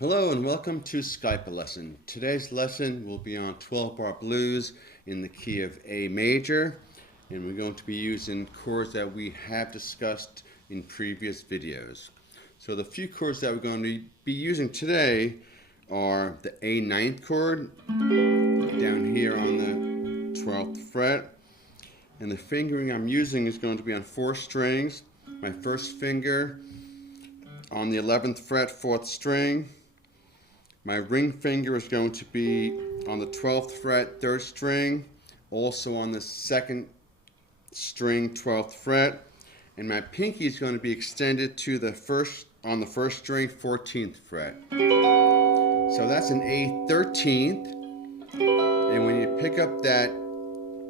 Hello and welcome to Skype A Lesson. Today's lesson will be on 12-bar blues in the key of A major, and we're going to be using chords that we have discussed in previous videos. So the few chords that we're going to be using today are the A ninth chord down here on the 12th fret, and the fingering I'm using is going to be on 4 strings. My first finger on the 11th fret, 4th string. My ring finger is going to be on the 12th fret, 3rd string, also on the 2nd string, 12th fret, and my pinky is going to be extended to the on the 1st string, 14th fret. So that's an A 13th, and when you pick up that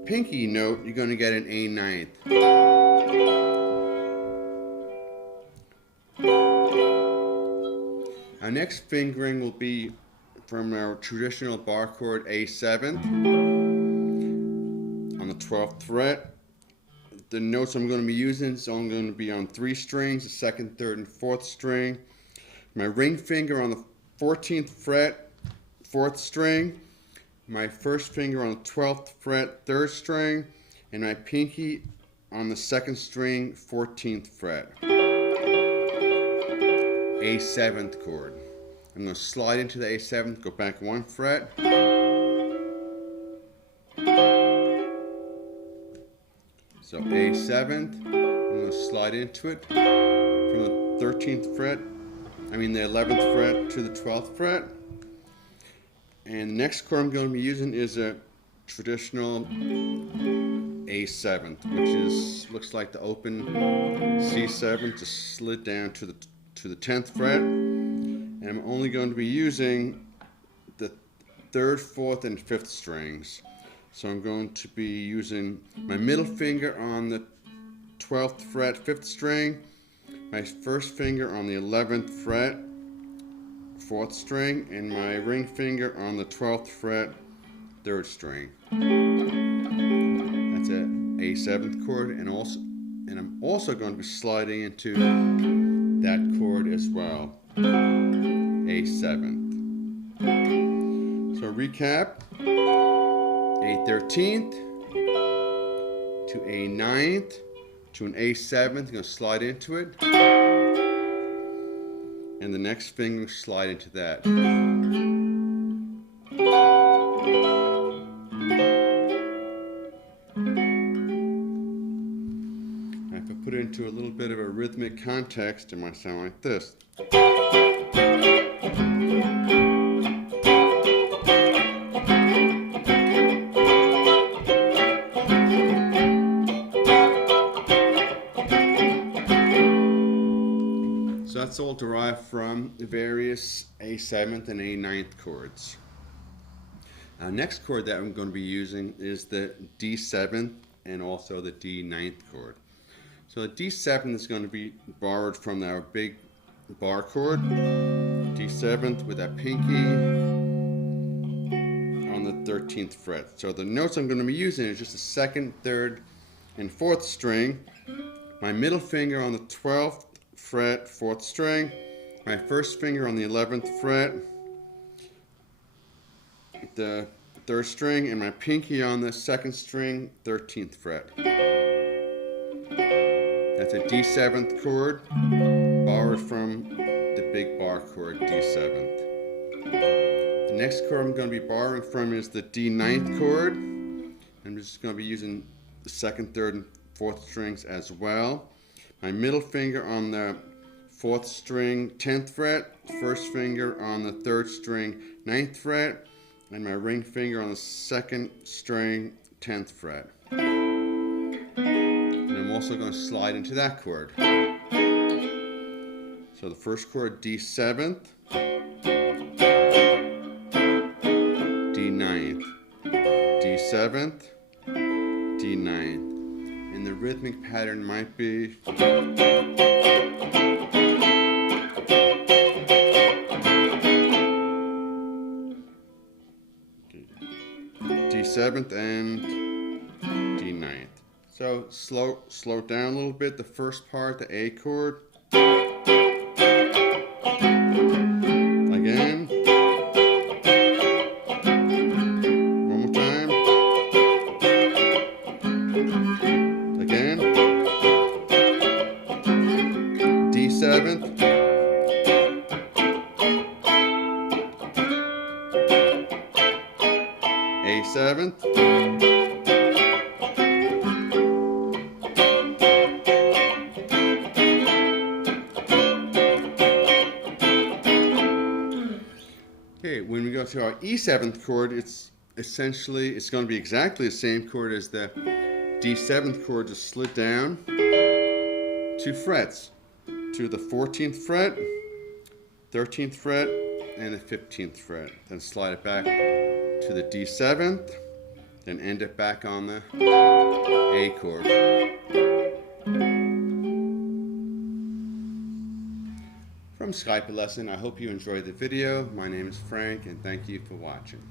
pinky note, you're going to get an A ninth. Our next fingering will be from our traditional bar chord A7 on the 12th fret. The notes I'm going to be using, so I'm going to be on 3 strings, the 2nd, 3rd, and 4th string. My ring finger on the 14th fret, 4th string. My first finger on the 12th fret, 3rd string. And my pinky on the 2nd string, 14th fret. A 7th chord. I'm going to slide into the A 7th, go back 1 fret. So A 7th, I'm going to slide into it from the 13th fret, the 11th fret to the 12th fret. And the next chord I'm going to be using is a traditional A 7th, which looks like the open C7 just slid down to the 10th fret, and I'm only going to be using the 3rd, 4th, and 5th strings. So I'm going to be using my middle finger on the 12th fret, 5th string, my first finger on the 11th fret, 4th string, and my ring finger on the 12th fret, 3rd string. That's a 7th chord, and I'm also going to be sliding into that chord as well, A 7th. So recap, A 13th to A 9th to an A 7th, going to slide into it, and the next finger slide into that. If I put it into a little bit of a rhythmic context, it might sound like this. So that's all derived from the various A 7th and A 9th chords. Our next chord that I'm going to be using is the D 7th and also the D 9th chord. So the D 7th is going to be borrowed from our big bar chord, D 7th with that pinky on the 13th fret. So the notes I'm going to be using is just the 2nd, 3rd, and 4th string, my middle finger on the 12th fret, 4th string, my first finger on the 11th fret, the 3rd string, and my pinky on the 2nd string, 13th fret. That's a D 7th chord, borrowed from the big bar chord, D 7th. The next chord I'm going to be borrowing from is the D 9th chord. I'm just going to be using the 2nd, 3rd, and 4th strings as well. My middle finger on the 4th string, 10th fret, first finger on the 3rd string, 9th fret, and my ring finger on the 2nd string, 10th fret. And I'm also going to slide into that chord. So the first chord, D 7th, D 9th, D 7th, D 9th. And the rhythmic pattern might be D 7th and D 9th. So slow it down a little bit. The first part, the A chord. Again. 7th. Okay, when we go to our E7th chord, it's going to be exactly the same chord as the D7th chord, just slid down 2 frets to the 14th fret, 13th fret, and the 15th fret. Then slide it back to the D7th, then end it back on the A chord. From Skype A Lesson, I hope you enjoyed the video. My name is Frank, and thank you for watching.